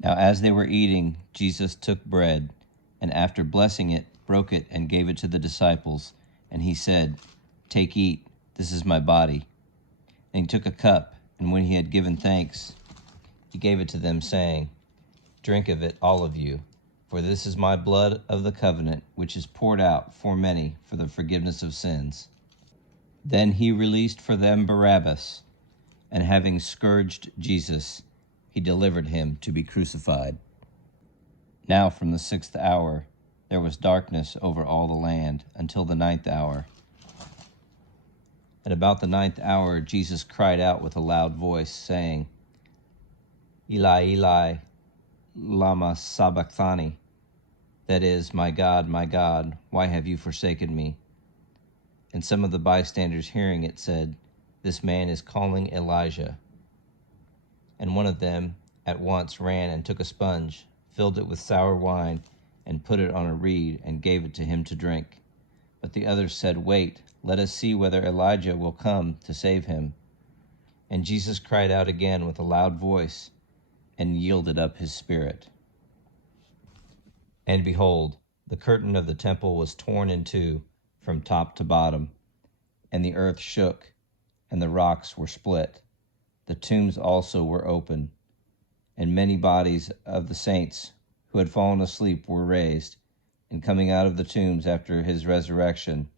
Now as they were eating, Jesus took bread, and after blessing it, broke it and gave it to the disciples. And he said, "Take, eat, this is my body." And he took a cup, and when he had given thanks, he gave it to them, saying, "Drink of it, all of you, for this is my blood of the covenant, which is poured out for many for the forgiveness of sins." Then he released for them Barabbas, and having scourged Jesus, he delivered him to be crucified. Now from the 6th hour there was darkness over all the land until the 9th hour. At about the 9th hour Jesus cried out with a loud voice, saying, "Eli, Eli, lama sabachthani," that is, my God, why have you forsaken me?" And some of the bystanders hearing it said, "This man is calling Elijah." And one of them at once ran and took a sponge, filled it with sour wine, and put it on a reed, and gave it to him to drink. But the others said, "Wait, let us see whether Elijah will come to save him." And Jesus cried out again with a loud voice, and yielded up his spirit. And behold, the curtain of the temple was torn in two from top to bottom, and the earth shook, and the rocks were split. The tombs also were open, and many bodies of the saints who had fallen asleep were raised. And coming out of the tombs after his resurrection,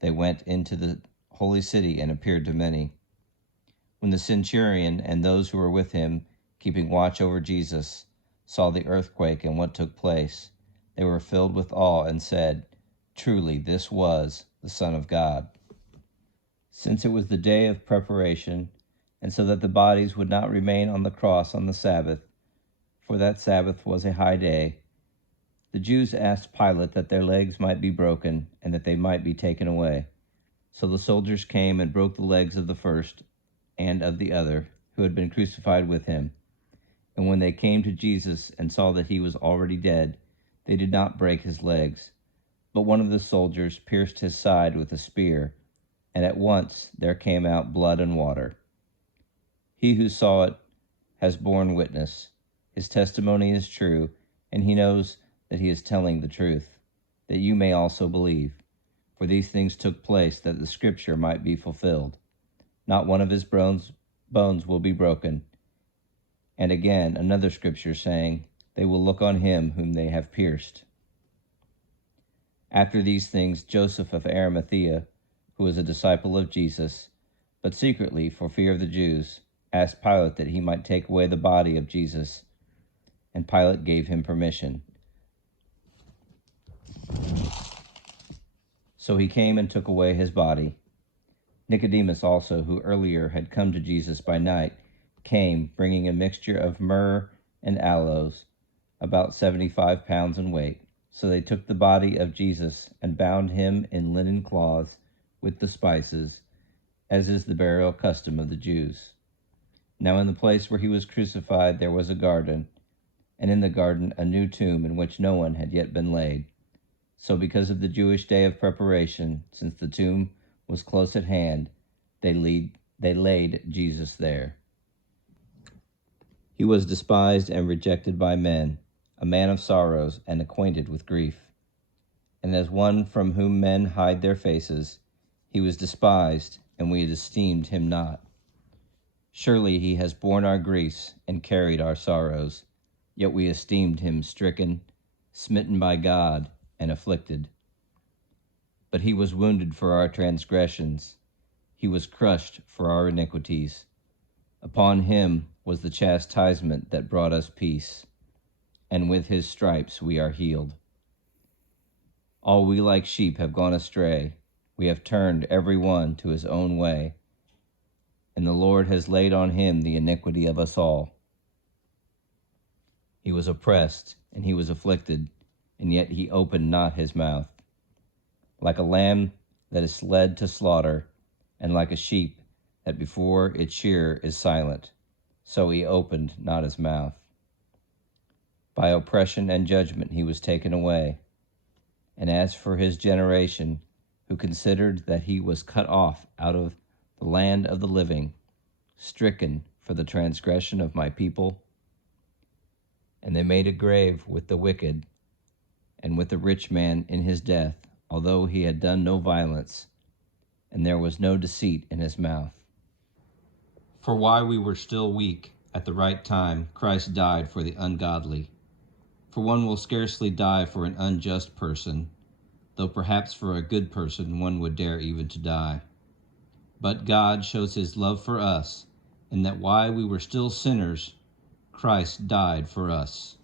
they went into the holy city and appeared to many. When the centurion and those who were with him, keeping watch over Jesus, saw the earthquake and what took place, they were filled with awe and said, "Truly this was the Son of God." Since it was the day of preparation, and so that the bodies would not remain on the cross on the Sabbath, for that Sabbath was a high day, the Jews asked Pilate that their legs might be broken and that they might be taken away. So the soldiers came and broke the legs of the first and of the other who had been crucified with him. And when they came to Jesus and saw that he was already dead, they did not break his legs. But one of the soldiers pierced his side with a spear, and at once there came out blood and water. He who saw it has borne witness. His testimony is true, and he knows that he is telling the truth, that you may also believe. For these things took place that the scripture might be fulfilled. Not one of his bones will be broken. And again, another scripture saying, "They will look on him whom they have pierced." After these things, Joseph of Arimathea, who was a disciple of Jesus, but secretly for fear of the Jews, asked Pilate that he might take away the body of Jesus, and Pilate gave him permission. So he came and took away his body. Nicodemus also, who earlier had come to Jesus by night, came, bringing a mixture of myrrh and aloes, about 75 pounds in weight. So they took the body of Jesus and bound him in linen cloths with the spices, as is the burial custom of the Jews. Now in the place where he was crucified there was a garden, and in the garden a new tomb in which no one had yet been laid. So because of the Jewish day of preparation, since the tomb was close at hand, they laid Jesus there. He was despised and rejected by men, a man of sorrows and acquainted with grief. And as one from whom men hide their faces, he was despised, and we esteemed him not. Surely he has borne our griefs and carried our sorrows, yet we esteemed him stricken, smitten by God, and afflicted. But he was wounded for our transgressions, he was crushed for our iniquities. Upon him was the chastisement that brought us peace, and with his stripes we are healed. All we like sheep have gone astray, we have turned every one to his own way, and the Lord has laid on him the iniquity of us all. He was oppressed, and he was afflicted, and yet he opened not his mouth. Like a lamb that is led to slaughter, and like a sheep that before its shearer is silent, so he opened not his mouth. By oppression and judgment he was taken away. And as for his generation, who considered that he was cut off out of the land of the living, stricken for the transgression of my people, And they made a grave with the wicked and with the rich man in his death, although he had done no violence, and there was no deceit in his mouth. For while we were still weak, at the right time, Christ died for the ungodly. For one will scarcely die for an unjust person, though perhaps for a good person one would dare even to die. But God shows his love for us, in that while we were still sinners, Christ died for us.